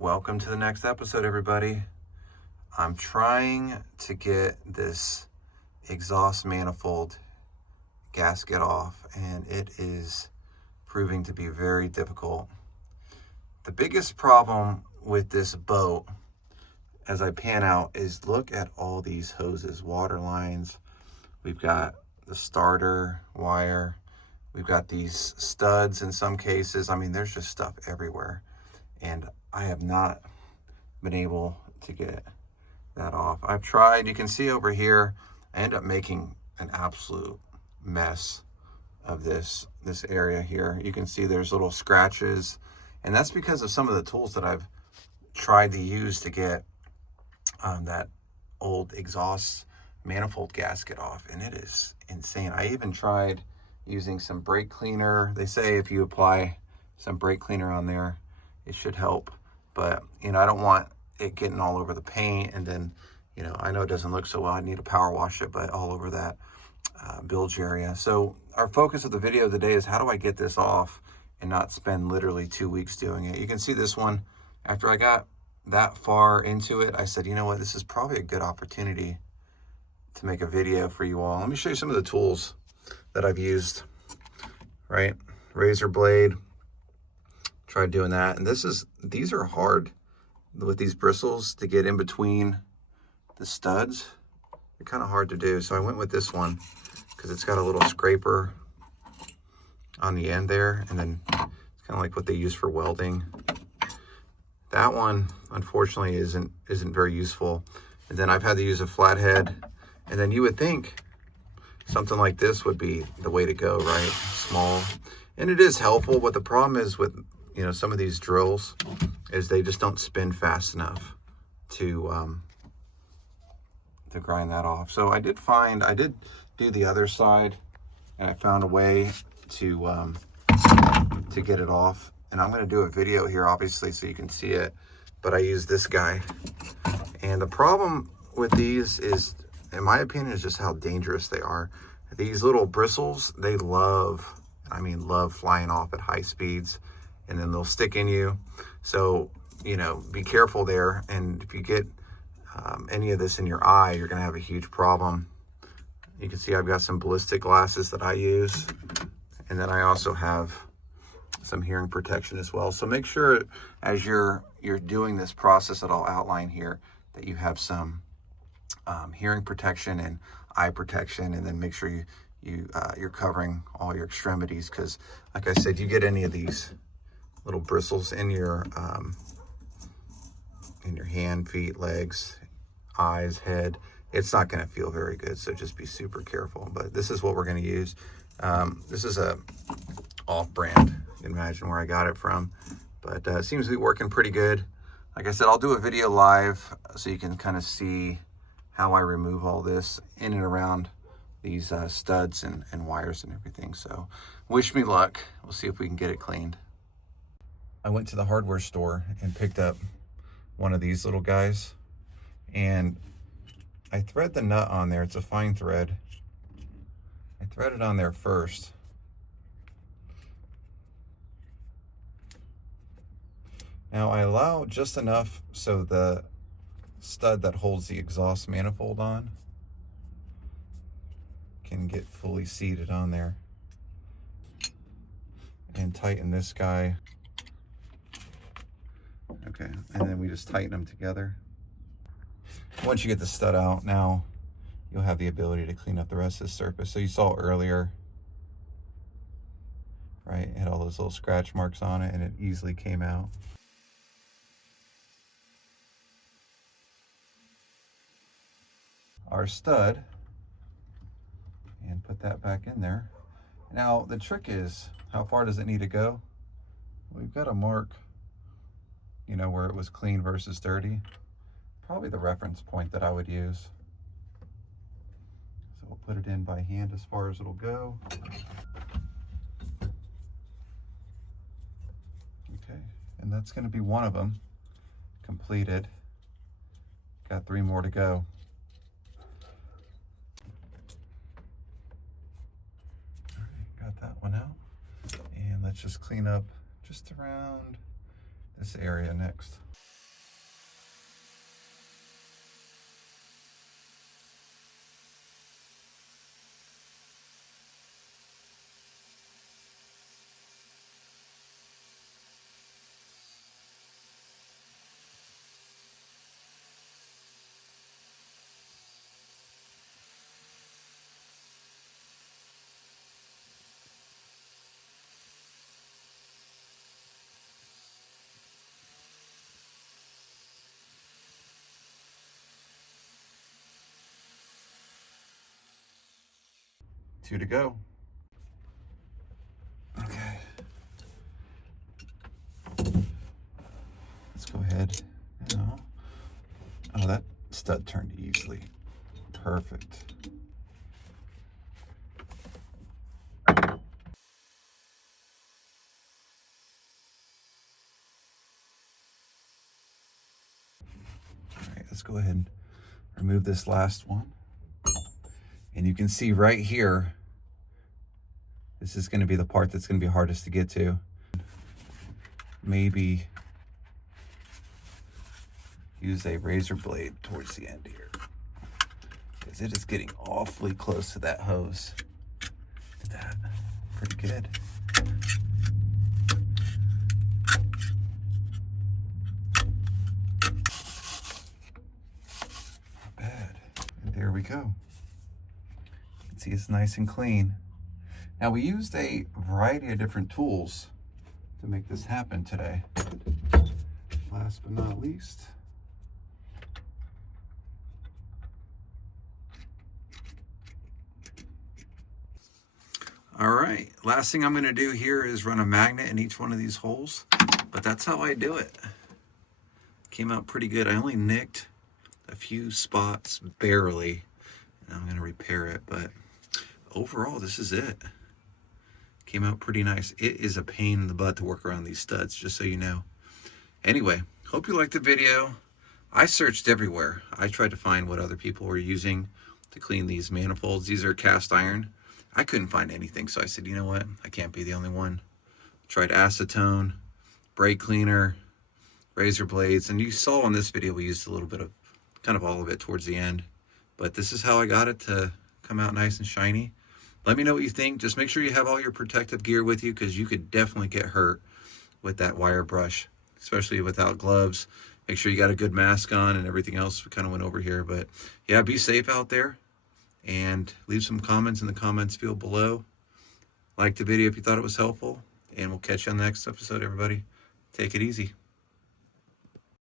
Welcome to the next episode, everybody. I'm trying to get this exhaust manifold gasket off, and it is proving to be very difficult. The biggest problem with this boat, as I pan out, is look at all these hoses, water lines. We've got the starter wire. We've got these studs in some cases. I mean, there's just stuff everywhere. And I have not been able to get that off. I've tried. You can see over here, I end up making an absolute mess of this area here. You can see there's little scratches, and that's because of some of the tools that I've tried to use to get that old exhaust manifold gasket off, and it is insane. I even tried using some brake cleaner. They say if you apply some brake cleaner on there, it should help, but I don't want it getting all over the paint, and then I know it doesn't look so well. I need to power wash it, but all over that bilge area. So our focus of the video today is how do I get this off and not spend literally 2 weeks doing it. You can see this one, after I got that far into it, I said, you know what, this is probably a good opportunity to make a video for you all. Let me show you some of the tools that I've used, right? Razor blade, tried doing that. And these are hard with these bristles to get in between the studs. They're kind of hard to do. So I went with this one because it's got a little scraper on the end there. And then it's kind of like what they use for welding. That one, unfortunately, isn't very useful. And then I've had to use a flathead. And then you would think something like this would be the way to go, right? Small. And it is helpful, but the problem is with, some of these drills is they just don't spin fast enough to grind that off. So I did do the other side, and I found a way to get it off. And I'm going to do a video here, obviously, so you can see it. But I use this guy. And the problem with these is, in my opinion, is just how dangerous they are. These little bristles, they love flying off at high speeds, and then they'll stick in you. So, be careful there. And if you get any of this in your eye, you're gonna have a huge problem. You can see I've got some ballistic glasses that I use. And then I also have some hearing protection as well. So make sure as you're doing this process that I'll outline here, that you have some hearing protection and eye protection, and then make sure you're covering all your extremities, because like I said, you get any of these little bristles in your hand, feet, legs, eyes, head, it's not going to feel very good. So just be super careful. But this is what we're going to use. This is a off-brand. You can imagine where I got it from, but it seems to be working pretty good. Like I said, I'll do a video live so you can kind of see how I remove all this in and around these studs and wires and everything. So wish me luck. We'll see if we can get it cleaned. I went to the hardware store and picked up one of these little guys, and I thread the nut on there. It's a fine thread. I thread it on there first. Now I allow just enough so the stud that holds the exhaust manifold on can get fully seated on there, and tighten this guy. Okay, and then we just tighten them together. Once you get the stud out, now you'll have the ability to clean up the rest of the surface. So you saw earlier, right, it had all those little scratch marks on it, and it easily came out. Our stud, and put that back in there. Now the trick is, how far does it need to go? We've got a mark, where it was clean versus dirty. Probably the reference point that I would use. So we'll put it in by hand as far as it'll go. Okay, and that's going to be one of them completed. Got 3 more to go. All right, got that one out. And let's just clean up just around this area next. 2 to go. Okay. Let's go ahead now. Oh, that stud turned easily. Perfect. Let's go ahead and remove this last one. And you can see right here, this is going to be the part that's going to be hardest to get to. Maybe use a razor blade towards the end here, because it is getting awfully close to that hose. Look at that. Pretty good. Not bad. And there we go. You can see it's nice and clean. Now, we used a variety of different tools to make this happen today. Last but not least, all right, last thing I'm going to do here is run a magnet in each one of these holes, but that's how I do it. Came out pretty good. I only nicked a few spots barely, and I'm going to repair it, but overall, this is it. Came out pretty nice. It is a pain in the butt to work around these studs, just so you know. Anyway, hope you liked the video. I searched everywhere. I tried to find what other people were using to clean these manifolds. These are cast iron. I couldn't find anything, so I said, you know what? I can't be the only one. Tried acetone, brake cleaner, razor blades, and you saw in this video we used a little bit of, kind of all of it towards the end. But this is how I got it to come out nice and shiny. Let me know what you think. Just make sure you have all your protective gear with you, because you could definitely get hurt with that wire brush, especially without gloves. Make sure you got a good mask on and everything else. We kind of went over here, but yeah, be safe out there, and leave some comments in the comments field below. Like the video if you thought it was helpful, and we'll catch you on the next episode, everybody. Take it easy.